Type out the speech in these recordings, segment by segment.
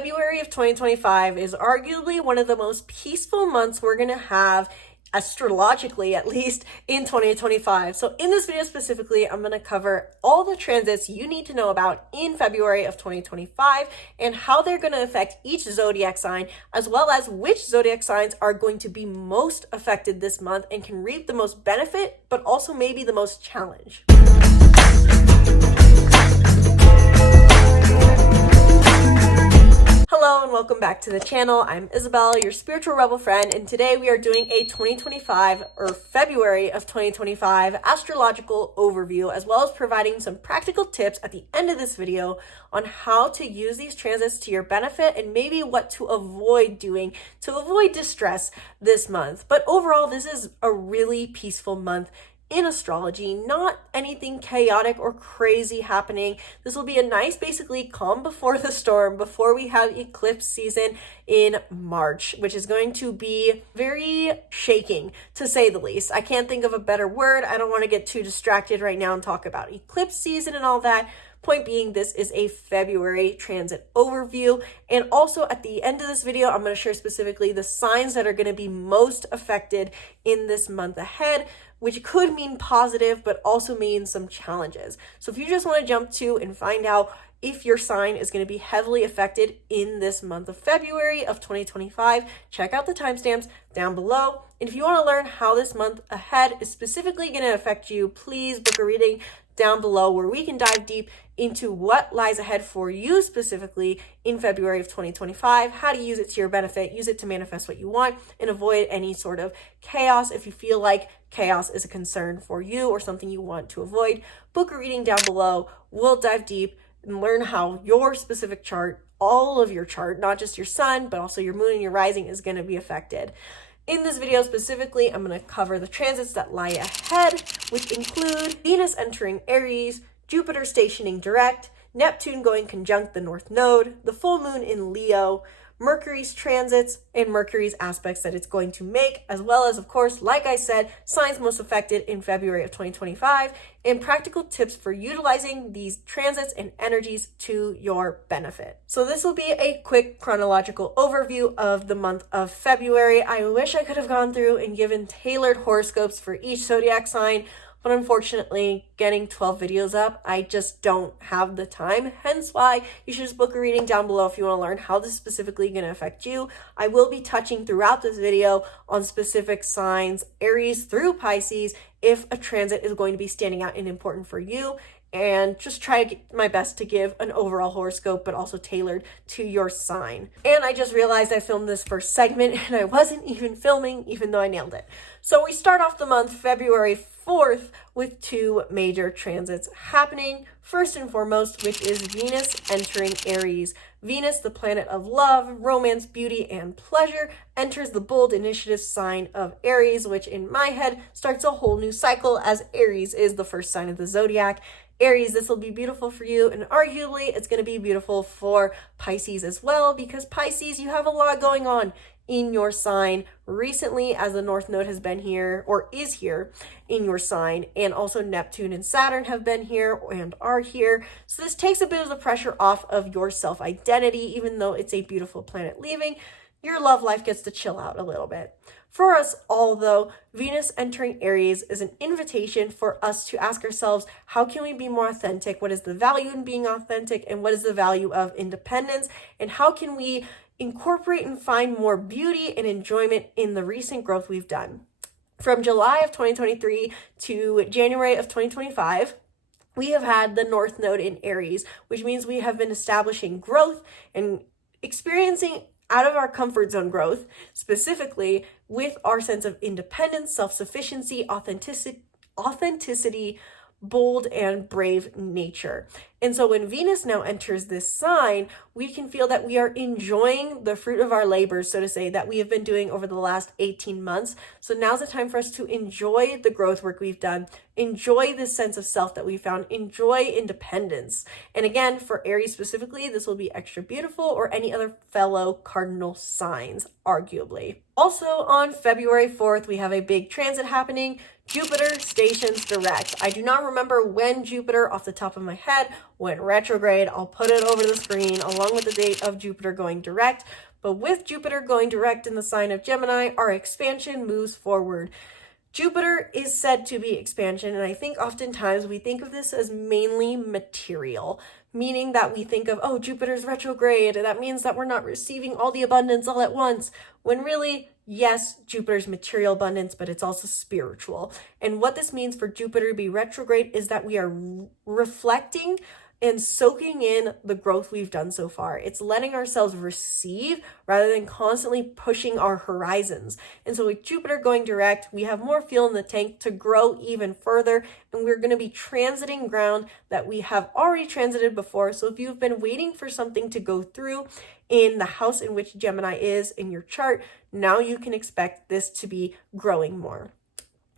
February of 2025 is arguably one of the most peaceful months we're going to have, astrologically at least, in 2025. So in this video specifically, I'm going to cover all the transits you need to know about in February of 2025 and how they're going to affect each zodiac sign, as well as which zodiac signs are going to be most affected this month and can reap the most benefit, but also maybe the most challenge. Hello and welcome back to the channel. I'm Isabelle, your spiritual rebel friend, and today we are doing a 2025 or February of 2025 astrological overview, as well as providing some practical tips at the end of this video on how to use these transits to your benefit and maybe what to avoid doing to avoid distress this month. But overall, this is a really peaceful month in astrology, not anything chaotic or crazy happening. This will be a nice, basically calm before the storm, before we have eclipse season in March, which is going to be very shaking, to say the least. I can't think of a better word. I don't want to get too distracted right now and talk about eclipse season and all that. Point being, this is a February transit overview. And also at the end of this video, I'm going to share specifically the signs that are going to be most affected in this month ahead, which could mean positive, but also mean some challenges. So if you just want to jump to and find out if your sign is going to be heavily affected in this month of February of 2025, check out the timestamps down below. And if you want to learn how this month ahead is specifically going to affect you, please book a reading down below where we can dive deep into what lies ahead for you specifically in February of 2025, how to use it to your benefit, use it to manifest what you want, and avoid any sort of chaos. If you feel like chaos is a concern for you or something you want to avoid, book a reading down below. We'll dive deep and learn how your specific chart, all of your chart, not just your sun, but also your moon and your rising, is going to be affected. In this video specifically, I'm going to cover the transits that lie ahead, which include Venus entering Aries, Jupiter stationing direct, Neptune going conjunct the North Node, the full moon in Leo, Mercury's transits, and Mercury's aspects that it's going to make, as well as, of course, like I said, signs most affected in February of 2025, and practical tips for utilizing these transits and energies to your benefit. So this will be a quick chronological overview of the month of February. I wish I could have gone through and given tailored horoscopes for each zodiac sign, but unfortunately, getting 12 videos up, I just don't have the time. Hence why you should just book a reading down below if you want to learn how this is specifically going to affect you. I will be touching throughout this video on specific signs, Aries through Pisces, if a transit is going to be standing out and important for you, and just try to get my best to give an overall horoscope, but also tailored to your sign. And I just realized I filmed this first segment and I wasn't even filming, even though I nailed it. So we start off the month, February 4th, with two major transits happening. First and foremost, which is Venus entering Aries. Venus, the planet of love, romance, beauty, and pleasure, enters the bold initiative sign of Aries, which in my head starts a whole new cycle, as Aries is the first sign of the zodiac. Aries, this will be beautiful for you, and arguably it's going to be beautiful for Pisces as well, because Pisces, you have a lot going on in your sign recently, as the North Node has been here or is here in your sign, and also Neptune and Saturn have been here and are here. So this takes a bit of the pressure off of your self-identity. Even though it's a beautiful planet leaving, your love life gets to chill out a little bit. For us all, though, Venus entering Aries is an invitation for us to ask ourselves, how can we be more authentic? What is the value in being authentic? And what is the value of independence? And how can we incorporate and find more beauty and enjoyment in the recent growth we've done? From July of 2023 to January of 2025, we have had the North Node in Aries, which means we have been establishing growth and experiencing out of our comfort zone growth, specifically with our sense of independence, self-sufficiency, authenticity, bold and brave nature. And so when Venus now enters this sign, we can feel that we are enjoying the fruit of our labors, so to say, that we have been doing over the last 18 months. So now's the time for us to enjoy the growth work we've done, enjoy this sense of self that we found, enjoy independence. And again, for Aries specifically, this will be extra beautiful, or any other fellow cardinal signs, arguably. Also on February 4th, we have a big transit happening. Jupiter stations direct. I do not remember when Jupiter off the top of my head went retrograde. I'll put it over the screen along with the date of Jupiter going direct. But with Jupiter going direct in the sign of Gemini, our expansion moves forward. Jupiter is said to be expansion, and I think oftentimes we think of this as mainly material, meaning that we think of, oh, Jupiter's retrograde, and that means that we're not receiving all the abundance all at once, when really, yes, Jupiter's material abundance, but it's also spiritual. And what this means for Jupiter to be retrograde is that we are reflecting and soaking in the growth we've done so far. It's letting ourselves receive rather than constantly pushing our horizons. And so with Jupiter going direct, we have more fuel in the tank to grow even further, and we're going to be transiting ground that we have already transited before. So if you've been waiting for something to go through in the house in which Gemini is in your chart, now you can expect this to be growing more.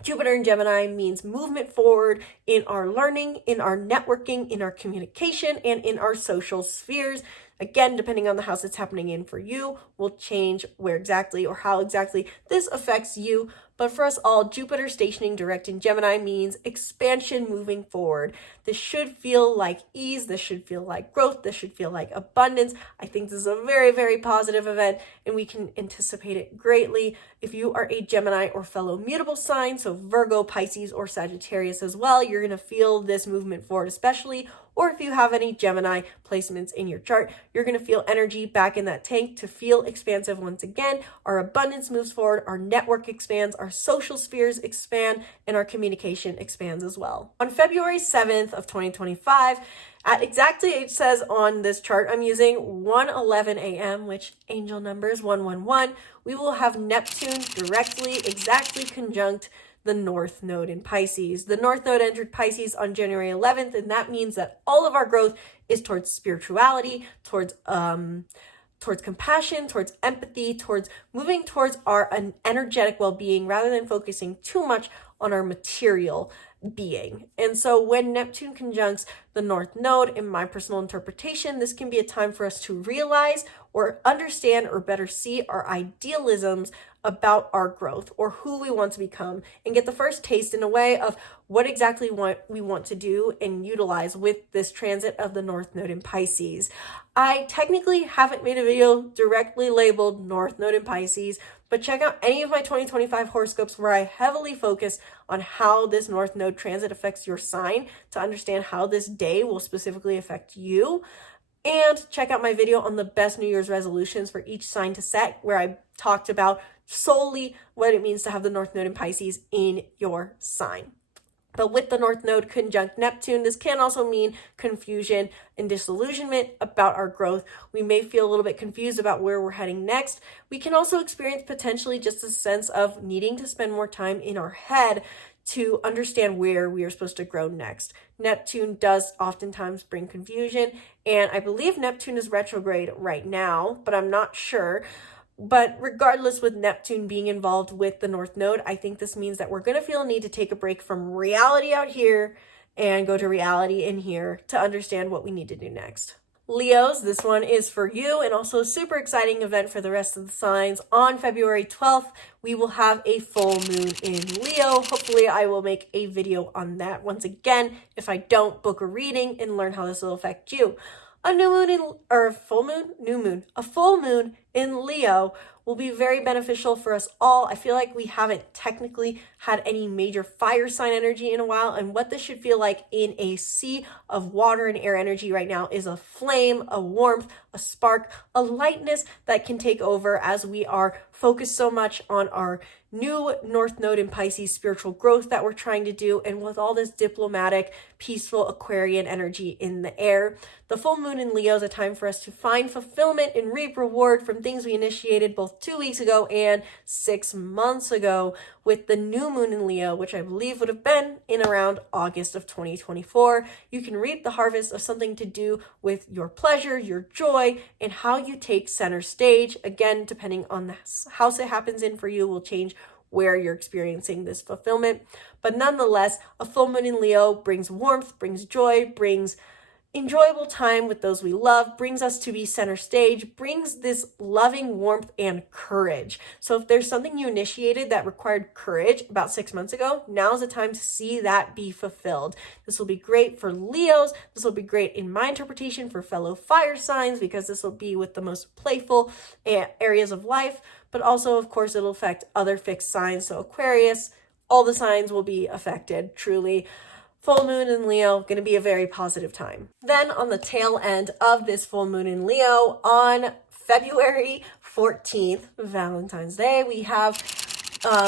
Jupiter in Gemini means movement forward in our learning, in our networking, in our communication, and in our social spheres. Again, depending on the house it's happening in for you, will change where exactly or how exactly this affects you. But for us all, Jupiter stationing direct in Gemini means expansion moving forward. This should feel like ease. This should feel like growth. This should feel like abundance. I think this is a very, very positive event, and we can anticipate it greatly. If you are a Gemini or fellow mutable sign, so Virgo, Pisces, or Sagittarius as well, you're going to feel this movement forward especially. Or if you have any Gemini placements in your chart, you're going to feel energy back in that tank to feel expansive once again. Our abundance moves forward, our network expands, our social spheres expand, and our communication expands as well. On February 7th of 2025, at exactly, it says on this chart, I'm using 1:11 a.m., which angel number is 111, we will have Neptune directly, exactly conjunct the North Node in Pisces. The North Node entered Pisces on January 11th, and that means that all of our growth is towards spirituality, towards compassion, towards empathy, towards moving towards our energetic well-being rather than focusing too much on our material being. And so when Neptune conjuncts the North Node, in my personal interpretation, this can be a time for us to realize or understand or better see our idealisms about our growth or who we want to become, and get the first taste in a way of what exactly we want to do and utilize with this transit of the North Node in Pisces. I technically haven't made a video directly labeled North Node in Pisces, but check out any of my 2025 horoscopes where I heavily focus on how this North Node transit affects your sign to understand how this day will specifically affect you. And check out my video on the best New Year's resolutions for each sign to set, where I talked about solely what it means to have the North Node in Pisces in your sign. But with the North Node conjunct Neptune, this can also mean confusion and disillusionment about our growth. We may feel a little bit confused about where we're heading next. We can also experience potentially just a sense of needing to spend more time in our head to understand where we are supposed to grow next. Neptune does oftentimes bring confusion, and I believe Neptune is retrograde right now, but I'm not sure. But regardless, with Neptune being involved with the North Node, I think this means that we're going to feel a need to take a break from reality out here and go to reality in here to understand what we need to do next. Leos, this one is for you, and also a super exciting event for the rest of the signs. On February 12th, we will have a full moon in Leo. Hopefully, I will make a video on that once again. If I don't, book a reading and learn how this will affect you. A new moon a full moon in Leo will be very beneficial for us all. I feel like we haven't technically had any major fire sign energy in a while, and what this should feel like in a sea of water and air energy right now is a flame, a warmth, a spark, a lightness that can take over as we are focused so much on our new North Node in Pisces spiritual growth that we're trying to do, and with all this diplomatic, peaceful Aquarian energy in the air. The full moon in Leo is a time for us to find fulfillment and reap reward from things we initiated both 2 weeks ago and 6 months ago with the new moon in Leo, which I believe would have been in around August of 2024. You can reap the harvest of something to do with your pleasure, your joy, and how you take center stage. Again, depending on the house it happens in for you, will change where you're experiencing this fulfillment. But nonetheless, a full moon in Leo brings warmth, brings joy, brings enjoyable time with those we love, brings us to be center stage, brings this loving warmth and courage. So if there's something you initiated that required courage about 6 months ago, now's the time to see that be fulfilled. This will be great for Leos. This will be great in my interpretation for fellow fire signs, because this will be with the most playful areas of life, but also, of course, it'll affect other fixed signs. So Aquarius, all the signs will be affected, truly. Full moon in Leo, going to be a very positive time. Then on the tail end of this full moon in Leo, on February 14th, Valentine's Day, we have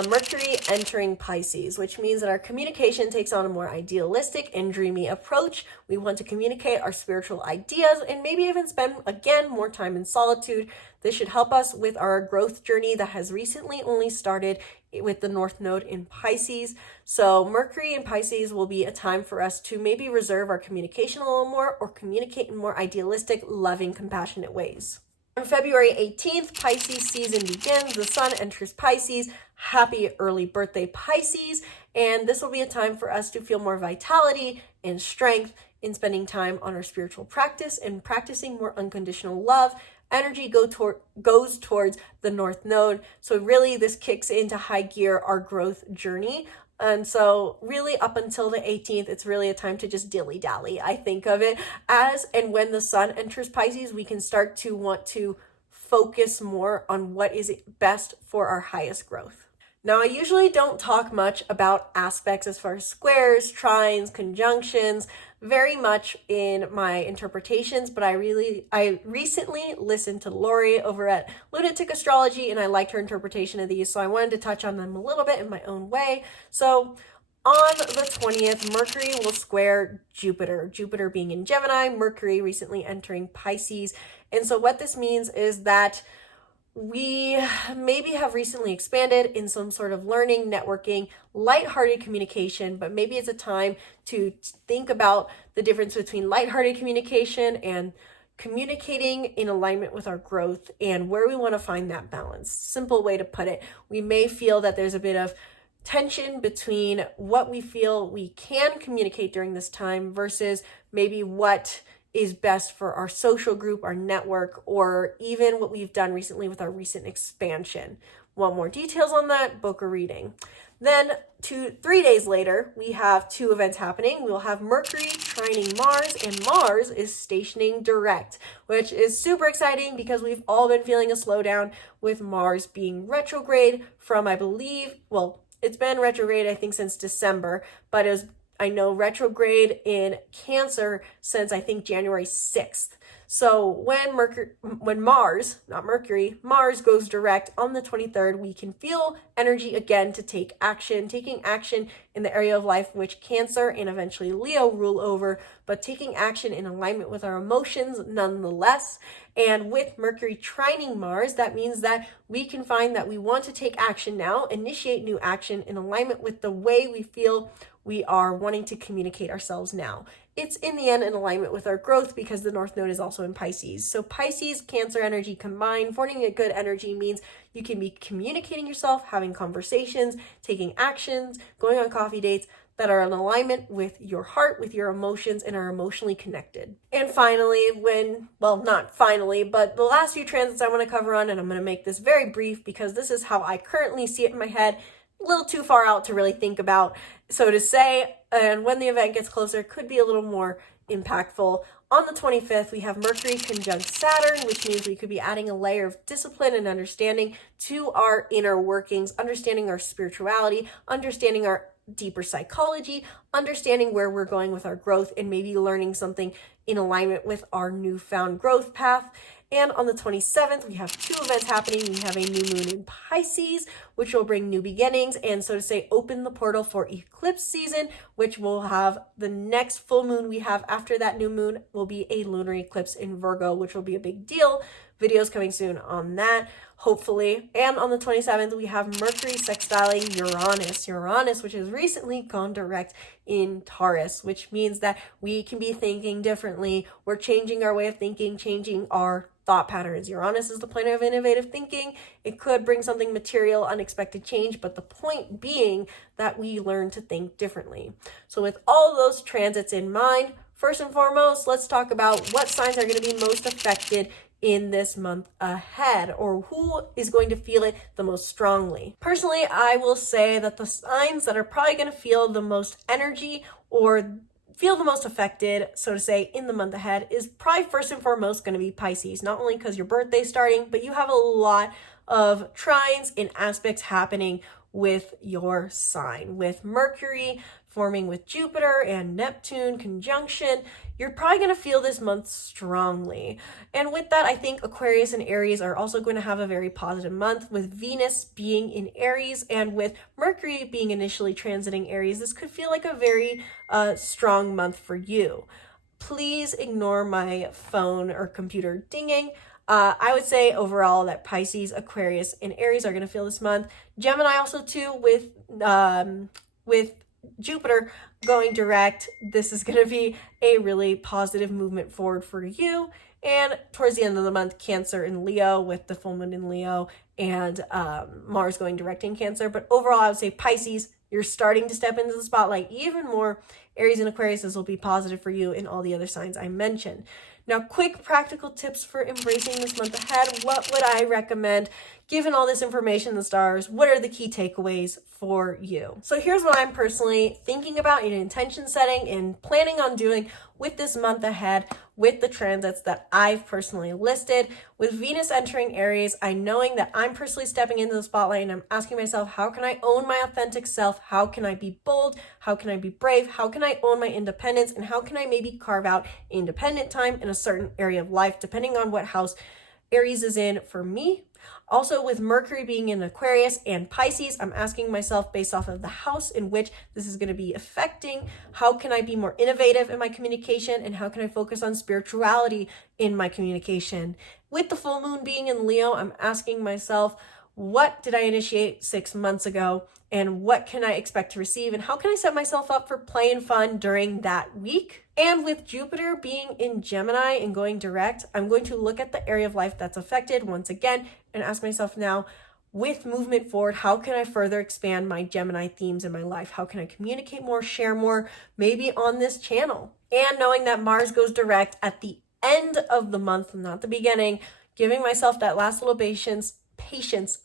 Mercury entering Pisces, which means that our communication takes on a more idealistic and dreamy approach. We want to communicate our spiritual ideas and maybe even spend, again, more time in solitude. This should help us with our growth journey that has recently only started with the North Node in Pisces. So Mercury in Pisces will be a time for us to maybe reserve our communication a little more, or communicate in more idealistic, loving, compassionate ways. On February 18th, Pisces season begins. The sun enters Pisces. Happy early birthday, Pisces. And this will be a time for us to feel more vitality and strength in spending time on our spiritual practice and practicing more unconditional love. Energy goes towards the North Node. So really this kicks into high gear our growth journey. And so really up until the 18th, it's really a time to just dilly-dally. I think of it as, and when the sun enters Pisces, we can start to want to focus more on what is best for our highest growth. Now, I usually don't talk much about aspects as far as squares, trines, conjunctions, very much in my interpretations, but I recently listened to Lori over at Lunatic Astrology, and I liked her interpretation of these, so I wanted to touch on them a little bit in my own way. So on the 20th, Mercury will square Jupiter. Jupiter being in Gemini, Mercury recently entering Pisces. And so what this means is that we maybe have recently expanded in some sort of learning, networking, lighthearted communication, but maybe it's a time to think about the difference between lighthearted communication and communicating in alignment with our growth and where we want to find that balance. Simple way to put it. We may feel that there's a bit of tension between what we feel we can communicate during this time versus maybe what is best for our social group, our network, or even what we've done recently with our recent expansion. Want more details on that? Book a reading. Then 3 days later, we have two events happening. We'll have Mercury trining Mars, and Mars is stationing direct, which is super exciting because we've all been feeling a slowdown with Mars being retrograde from, I believe, well, it's been retrograde, I think, since December, but it was, I know, retrograde in Cancer since, I think, January 6th. So when Mars, not Mercury, Mars goes direct on the 23rd, we can feel energy again to take action, taking action in the area of life which Cancer and eventually Leo rule over, but taking action in alignment with our emotions nonetheless. And with Mercury trining Mars, that means that we can find that we want to take action now, initiate new action in alignment with the way we feel we are wanting to communicate ourselves now. It's in the end in alignment with our growth because the North Node is also in Pisces. So Pisces, Cancer energy combined, forming a good energy means you can be communicating yourself, having conversations, taking actions, going on coffee dates that are in alignment with your heart, with your emotions, and are emotionally connected. And finally, not finally, but the last few transits I want to cover on, and I'm going to make this very brief because this is how I currently see it in my head, a little too far out to really think about, so to say, and when the event gets closer, it could be a little more impactful. On the 25th, we have Mercury conjunct Saturn, which means we could be adding a layer of discipline and understanding to our inner workings, understanding our spirituality, understanding our deeper psychology, understanding where we're going with our growth, and maybe learning something in alignment with our newfound growth path. And on the 27th, we have two events happening. We have a new moon in Pisces, which will bring new beginnings and, so to say, open the portal for eclipse season, which will have the next full moon we have after that new moon will be a lunar eclipse in Virgo, which will be a big deal. Videos coming soon on that, hopefully. And on the 27th, we have Mercury sextiling Uranus, which has recently gone direct in Taurus, which means that we can be thinking differently. We're changing our way of thinking, changing our thought patterns. Uranus is the planet of innovative thinking. It could bring something material, unexpected change, but the point being that we learn to think differently. So with all those transits in mind, first and foremost, let's talk about what signs are going to be most affected in this month ahead, or who is going to feel it the most strongly. Personally, I will say that the signs that are probably going to feel the most energy or feel the most affected, so to say, in the month ahead is probably first and foremost going to be Pisces. Not only because your birthday's starting, but you have a lot of trines and aspects happening with your sign. With Mercury forming with Jupiter and Neptune conjunction, you're probably going to feel this month strongly. And with that, I think Aquarius and Aries are also going to have a very positive month, with Venus being in Aries and with Mercury being initially transiting Aries. This could feel like a very strong month for you. Please ignore my phone or computer dinging. I would say overall that Pisces, Aquarius, and Aries are going to feel this month. Gemini also too, with Jupiter going direct. This is going to be a really positive movement forward for you. And towards the end of the month, Cancer and Leo, with the full moon in Leo and Mars going direct in Cancer. But overall, I would say Pisces, you're starting to step into the spotlight even more. Aries and Aquarius, this will be positive for you, and all the other signs I mentioned. Now, quick practical tips for embracing this month ahead. What would I recommend? Given all this information in the stars, what are the key takeaways for you? So here's what I'm personally thinking about in intention setting and planning on doing with this month ahead with the transits that I've personally listed. With Venus entering Aries, I'm knowing that I'm personally stepping into the spotlight, and I'm asking myself, how can I own my authentic self? How can I be bold? How can I be brave? How can I own my independence? And how can I maybe carve out independent time in a certain area of life, depending on what house Aries is in for me? Also, with Mercury being in Aquarius and Pisces, I'm asking myself, based off of the house in which this is going to be affecting, how can I be more innovative in my communication, and how can I focus on spirituality in my communication? With the full moon being in Leo, I'm asking myself, what did I initiate 6 months ago, and what can I expect to receive, and how can I set myself up for play and fun during that week? And with Jupiter being in Gemini and going direct, I'm going to look at the area of life that's affected once again and ask myself now, with movement forward, how can I further expand my Gemini themes in my life? How can I communicate more, share more, maybe on this channel? And knowing that Mars goes direct at the end of the month, not the beginning, giving myself that last little patience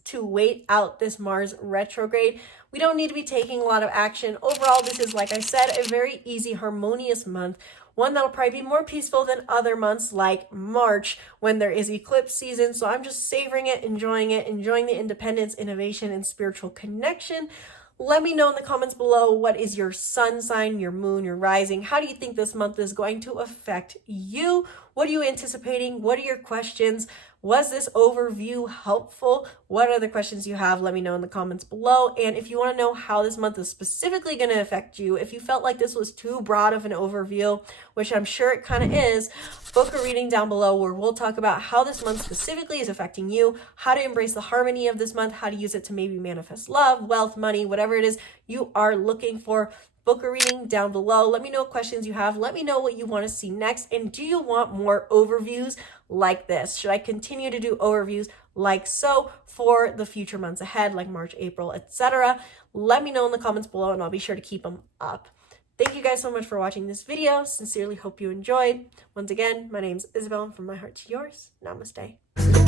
to wait out this Mars retrograde. We don't need to be taking a lot of action. Overall, this is, like I said, a very easy, harmonious month. One that'll probably be more peaceful than other months like March when there is eclipse season. So I'm just savoring it, enjoying the independence, innovation, and spiritual connection. Let me know in the comments below, what is your sun sign, your moon, your rising? How do you think this month is going to affect you? What are you anticipating? What are your questions? Was this overview helpful? What other questions you have, let me know in the comments below. And if you want to know how this month is specifically going to affect you, if you felt like this was too broad of an overview, which I'm sure it kind of is, book a reading down below where we'll talk about how this month specifically is affecting you, how to embrace the harmony of this month, how to use it to maybe manifest love, wealth, money, whatever it is you are looking for. Book a reading down below. Let me know what questions you have. Let me know what you want to see next. And do you want more overviews like this? Should I continue to do overviews like so for the future months ahead, like March, April, etc.? Let me know in the comments below, and I'll be sure to keep them up. Thank you guys so much for watching this video. Sincerely hope you enjoyed. Once again, my name's Isabelle, and from my heart to yours, namaste.